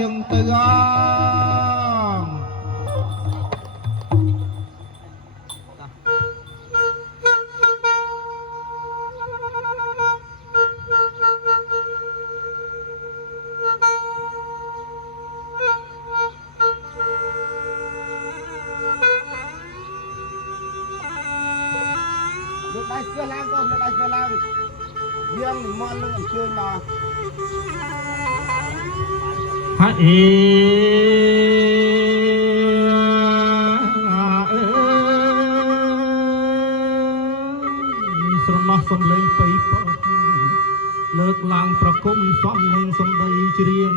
Tiếng từ Được đây xưa lang con, được đây xưa lang riêng mòn lưng chơi mà hãy sầm nọ sầm lên bay bờ lược langประគុំសំនឹងសំដីច្រៀង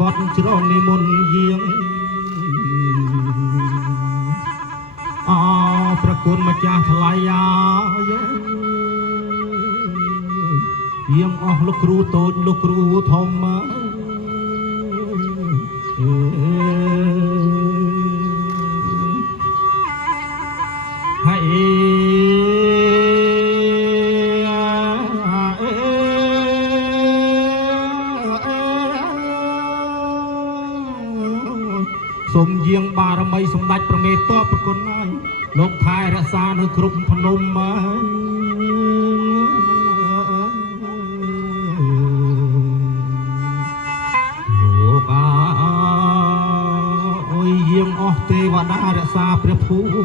បត់ច្រងនិមន្តយាងអប្រគុណម្ចាស់ថ្លៃយាងអស់លោកគ្រូតូចលោកគ្រូធំហើយសូមយាងបារមីសម្ដេចប្រមេតបប្រគុណហើយលោកថែរក្សានៅគ្រប់ភ្នំលោកអើយយាងអស់ទេវតារក្សាព្រះភូមិ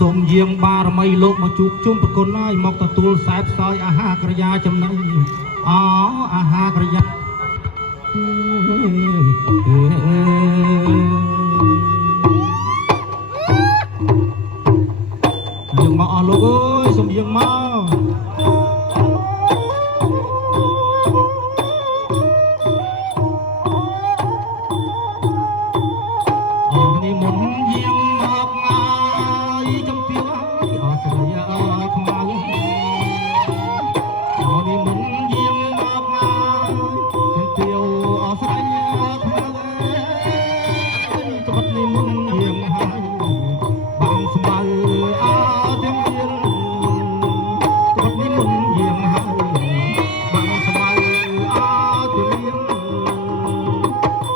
សូមយាងបារមីលោកមកជួបជុំប្រគុណហើយមកទទួលខ្សែផ្សាយអាហារក្រយ៉ាចំណីអាហារក្រយ៉ាយើងមកអស់លោកអើយសូមយើងមកនេះមុនយាងមកហើយចំពីអស់ស្រីខ្មៅនេះមុនយាងមកហើយចំពីអស់ស្រីខ្មៅត្បិតនេះមុនយាងហើយបងស្មៅទាំងរៀងត្បិតនេះមុនយាងហើយបងស្មៅទាំងរៀង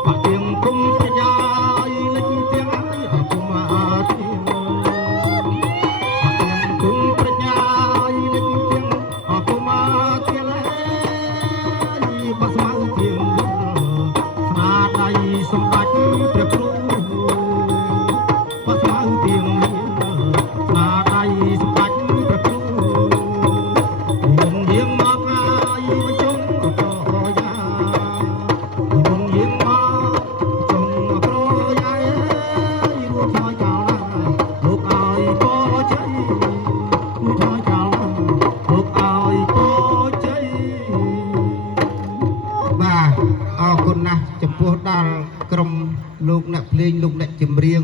បាក់ទាំងគុំប្រយ៉ាយលេចទាំងអគុំទៀងបាក់ទាំងគុំប្រយ៉ាយលេចទាំងអគុំទៀងបាក់ស្មៅទៀងស្នាដៃសម្ដេចព្រះគ្រូបាក់ស្មៅទៀងស្នាដៃសម្ដេចព្រះគ្រូមុនយាងមកហើយជុំប្រយ៉ាមុនយាងមកជុំប្រយ៉ារួចឆ្លើយចោលលោកអើយក៏ជ័យរួចឆ្លើយចោលលោកអើយក៏ជ័យបាទអរគុណណាស់ចំពោះដល់ក្រុមលោកអ្នកភ្លេងលោកអ្នកចម្រៀង